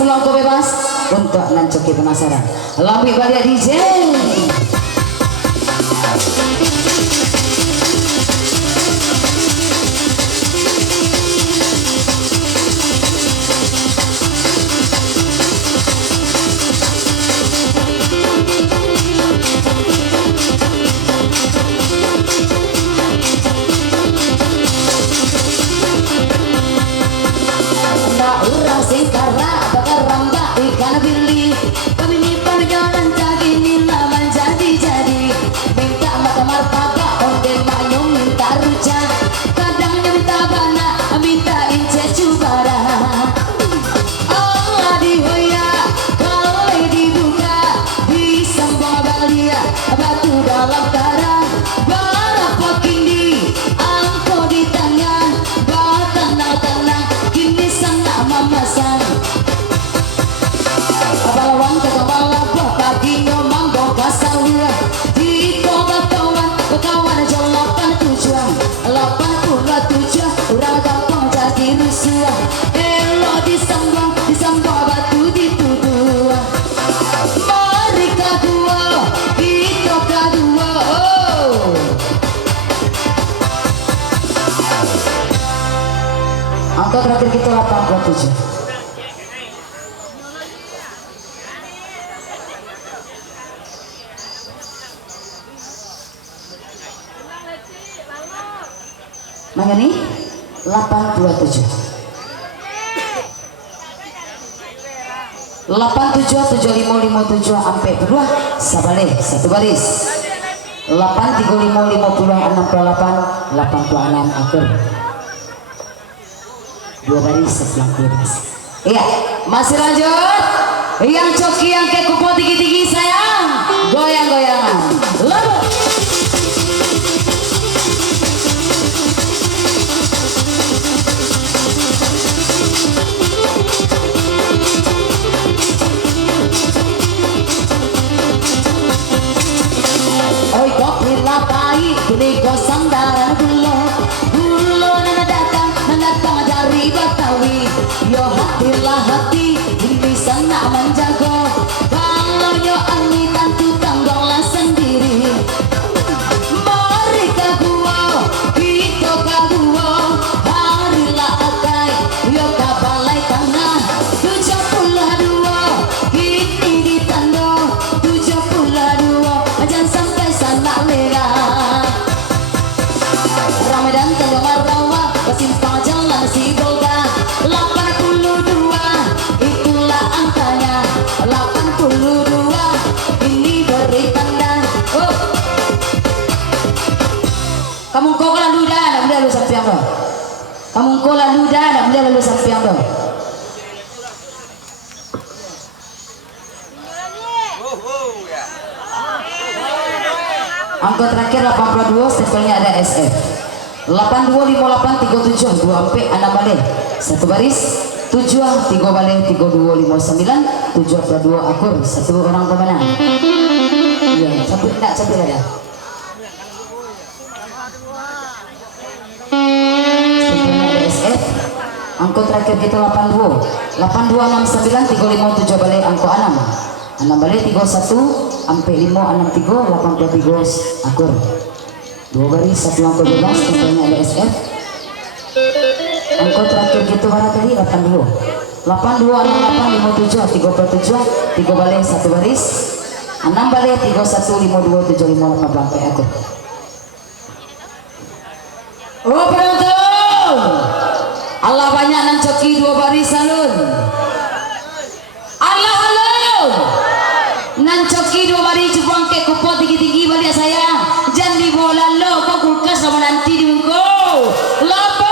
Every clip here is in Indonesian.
selongko bebas untuk nancoki penasaran. Lambi balik DJ. Urang sing karena bakar rambak ikan bili kami ni perjalanan jagi nila menjadi minta mata martabak onde mayung minta rujak kadangnya minta bana minta ince cubara Allah dihoya kalau dibuka di sembah balia batu dalam karang berapa kini angko di tangan tenang kini sana mamasan abalawan kekabala pagi ngomong gong kasawira di kawan aja 87 urang gampang jadi rusuh elo disambang batu dituduh mari kadua kita kadua angka terakhir kita 87. Mana nih? 827. 877557 ampe berdua sabale satu baris 8355068 86 akhir dua baris sebelah bebas. Iya masih lanjut yang coki yang kayak kupo tinggi-tinggi sayang goyang-goyangan lalu oi kopi lapai kini gosang darah bulo nana datang dari Batawi yo hatilah hati ini sana menjago kalau yo angin tantu tanggolah sendiri mari kagua kita kagua harilah akai yo kabalai tanah 72 ini ditanda 72 jangan sampai sana lera Ramadan tengah rawa kesimpang jalan si Bolga 82 itulah angkanya 82 ini beri tanda kamu kau lah luda nak benda lu sampai apa kamu kau lah luda nak benda lu sampai apa angka terakhir 82 stempelnya ada SF 825837 2 ampe 6 balik satu baris 7 3 balik 3259 7 akur satu orang pemenang iya satu tidak satu ada stempelnya ada SF angka terakhir kita 82 8269 357 balik angka 6 balik 31 ampe 5 63 83 akur dua baris satu angka bebas stempelnya ada SF angka terakhir gitu mana tadi 82 826857 37 3 balik satu baris 6 balik 3152 75 sampai akur oh penonton Allah banyak nancoki dua baris salun Allah halo nancoki dua baris jepang ke kupo tinggi-tinggi balik saya jangan dibola lo kau kulkas sama nanti diungko lapo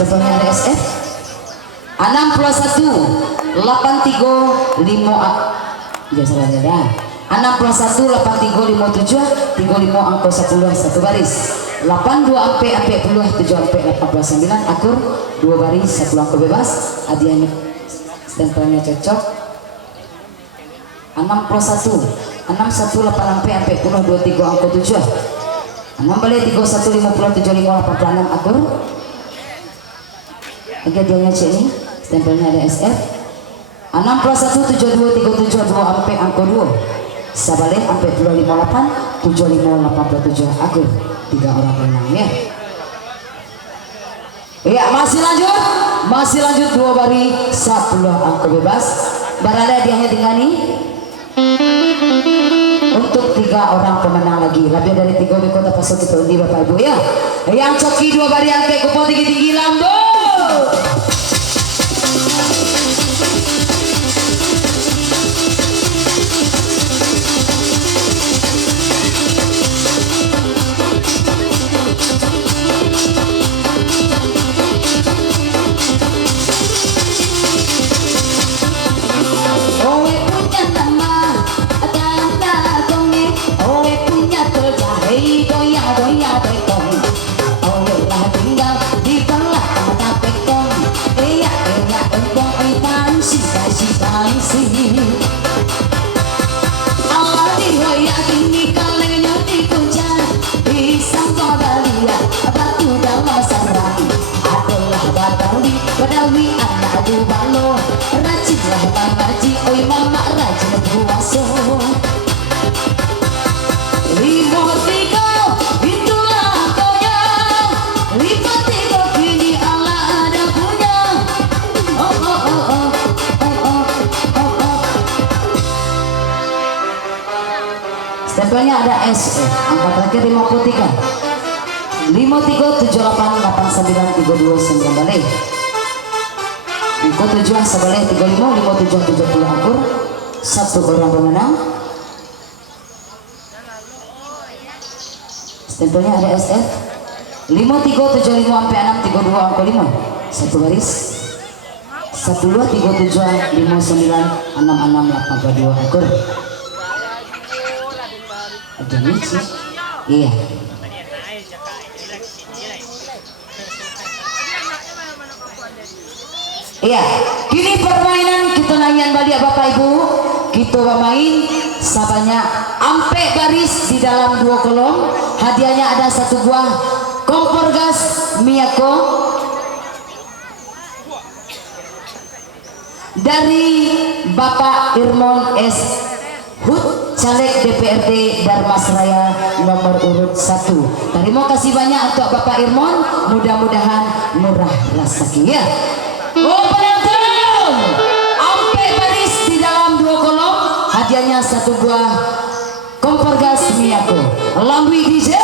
Stempelnya ada SF 61 83 5 ya salah ada 61 83 57 35 angko 10 satu baris 82 ampe puluh 7 ampe 89 akur 2 baris 1 angko bebas hadiahnya stempelnya cocok 61 8 ampe puluh 23 angko 7 6 balik 31 50 75 86 akur lagi hadiahnya C ini stempelnya ada SF 61 72 37 2 ampe angko 2 sabalik ampe 258 75 87 akur 3 orang pemenang ya. Ya masih lanjut 2 bari 10 angko bebas barada hadiahnya tinggal nih untuk 3 orang pemenang lagi lebih dari 3 di kota pasok kita undi bapak ibu ya yang coki 2 bari angke kupon tinggi lambo. Badawi anak adu balo rajinlah bang ngaji oi mama rajin puasa lima tiga itulah konya lima tiga kini Allah ada punya stempelnya ada S angka terakhir 53 53 78 89 32 9 balik Engkau tujuan sebalih 35 57 70 akur 1 orang pemenang stempelnya ada SF 53 75 ampe 6 32 angko 5 1 baris 12 37 59 66 82 akur ada mix iya. Iya, kini permainan kita nyanyian balik Bapak Ibu. Kita bermain sabanya ampe baris di dalam 2 kolom. Hadiahnya ada 1 buah kompor gas Miyako dari Bapak Irmon S. Hud caleg DPRD Darmasraya nomor urut 1. Terima kasih banyak untuk Bapak Irmon. Mudah-mudahan murah rezeki ya. Oh penonton, ampe baris di dalam 2 kolom, hadiahnya 1 buah kompor gas Miyako. Lambi DJ.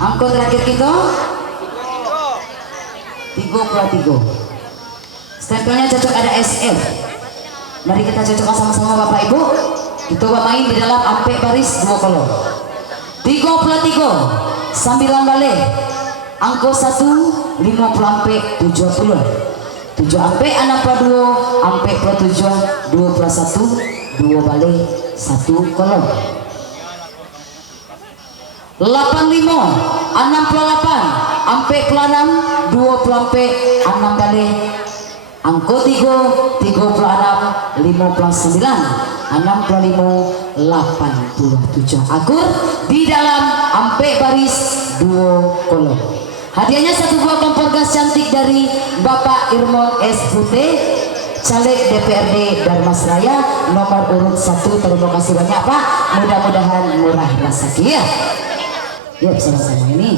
Angko terakhir kita 33. Stempelnya cocok ada SF. Mari kita cocokkan sama-sama Bapak Ibu. Kita main di dalam ampe baris 2 kolom. 33 sambilan balik. Angko 1 50 ampe 70. 7 ampe 62 ampe 7 21 2 balik 1 kolom. 85 68 ampe pelanam 20 ampe 6 balik. Angko 3 36 59 65 87 akur di dalam ampe baris 2 kolom. Hadiahnya 1 buah kompor gas cantik dari Bapak Irmon SHT, caleg DPRD Darmasraya nomor urut 1. Terima kasih banyak Pak, mudah-mudahan murah rezeki ya. Yuk sama-sama ini.